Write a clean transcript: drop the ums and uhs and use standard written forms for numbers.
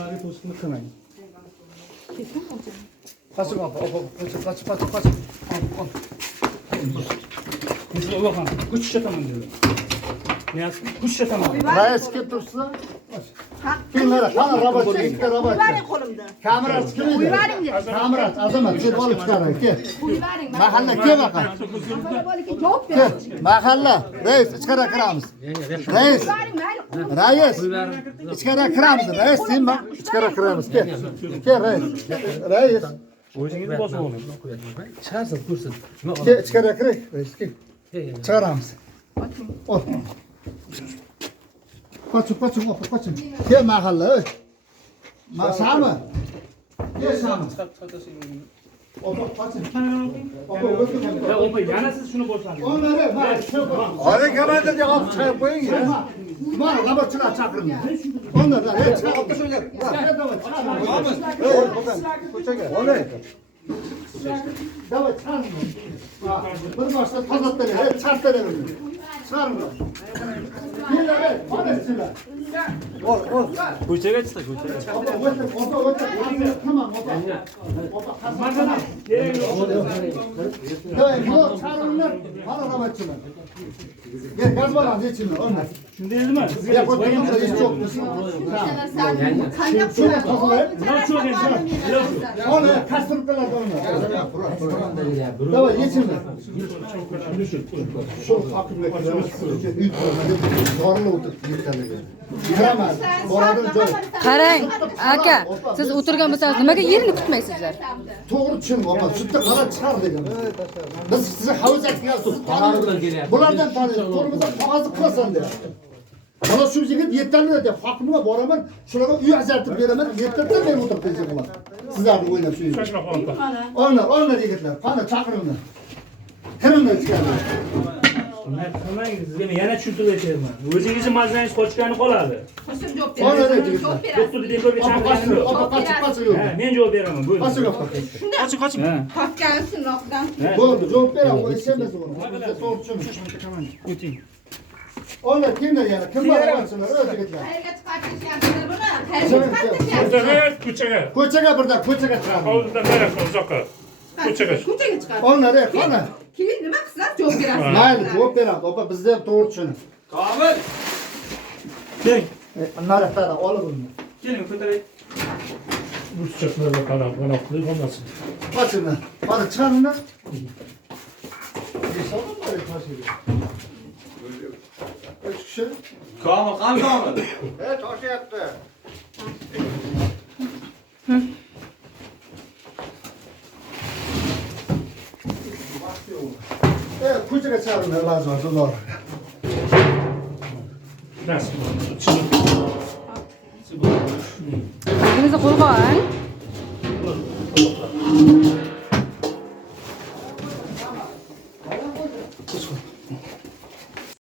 Abi postunu kınayın. Kesin mi hocam? Kaçın abi. Kaç. Al. Biz bakalım. Kuş şataman diyor. Ne yazık? Kuş şataman. Reis kim dursa? Kimlere? Kana rabat çekti rabat. Verin kolumda. Kamera çıkıyor. Verin diye. Kamera azamat gel balık çıkarın gel. Verin. Mahalla gel bakalım. Cevap Gel. Mahalla. Reis içkara kıramız. Reis. Reis. İçkara kıramız. Reis değil mi? İçkara kıramız gel. Gel reis. Reis. O'zingizni bosib oling. Chiqarsin, ko'rsin. Gel içkara kıray. Reis gel. Çıkaramız. Ol. Kaçın. Gel mahalla. Sami. Gel Sami. Ya opa yana siz shuni boshlang. Onları Hadi kemerden cevap çıkar koyun ya. Var rabatçılar çakırın. Onlar da evet çıkar otur şöyle. Olay. Davat çağırın. Bir başta tazatları, evet çarptları. Çağırın. Gel evet, ol. Ko'chaga chiqdi, ko'chaga. Tamam. Marhamat. Kerak yo'q. Yok çağırınlar. Bana rabatçılar. Gel gaz var lan geçin onlar. Shunday edimi? Sizga Ya koyduğumuz da iş çok musun? Şuna takılayım. nima cho'g endi? Onu kastırıp kalar onu. Davay geçin. Şu fakirle kırmızı. Zorla oturup yeterli. Bilemez. Oradan joy. Qarang, aka, siz o'tirgan bo'lsangiz nimaga yerini kutmaysizlar? To'g'ri tushun baba. Sutda qara chiqar dedim. Biz sizni havuz aytmayapmiz. Bulardan tanıyın. To'g'rimizda qog'ozni qilasan de. Mana shu yigit yetarli deb haqimga boraman. Shularga uy ajratib beraman. Yetarli men o'tirib bular. Sizlarni o'ylab shu yigit. Onlar yigitlar. Qani chaqiringlar. Kiringlar chiqadi. Qilmang, sizga men yana tushuntirib aytyapman. O'zingizni mazangiz qochgani qoladi. Onlar yigitlar. Doktorni dekorga chaqirganim yo'q. Qochib. Ha, men javob beraman. Bo'ldi. Qochib. Ha. Topgansin loqdan. Bo'ldi, javob beraman. O ishimiz buni. Bizga to'g'ri tushun. O'ting. Onlar kimlar yana? Kimlar borsizlar? O'z yigitlar. Qayerga chiqartishyapsizlar buni? Qayerga chiqartishyapsizlar? Ko'chaga birdan ko'chaga chiqadi. Hovlidan narasi uzoqqa. Ko'chaga. Ko'chaga chiqar. Onlar qani? Keyin nima qilsizlar? Javob berasiz. Mayli, javob beramiz. Opa bizda ham to'g'ri tushun. Komil. Keling. Narxdan olib uni. Keling, ko'taray. Ruschalarga qarab, qarab qilib olmasin. Qochinglar. Mana chiqaringlar. Üç kişi. Komil, qani Komil? Toshyapti. Ko'chaga chiqaringlar, lazim bo'lsa. Nasib. O'zingizni qo'lga oling.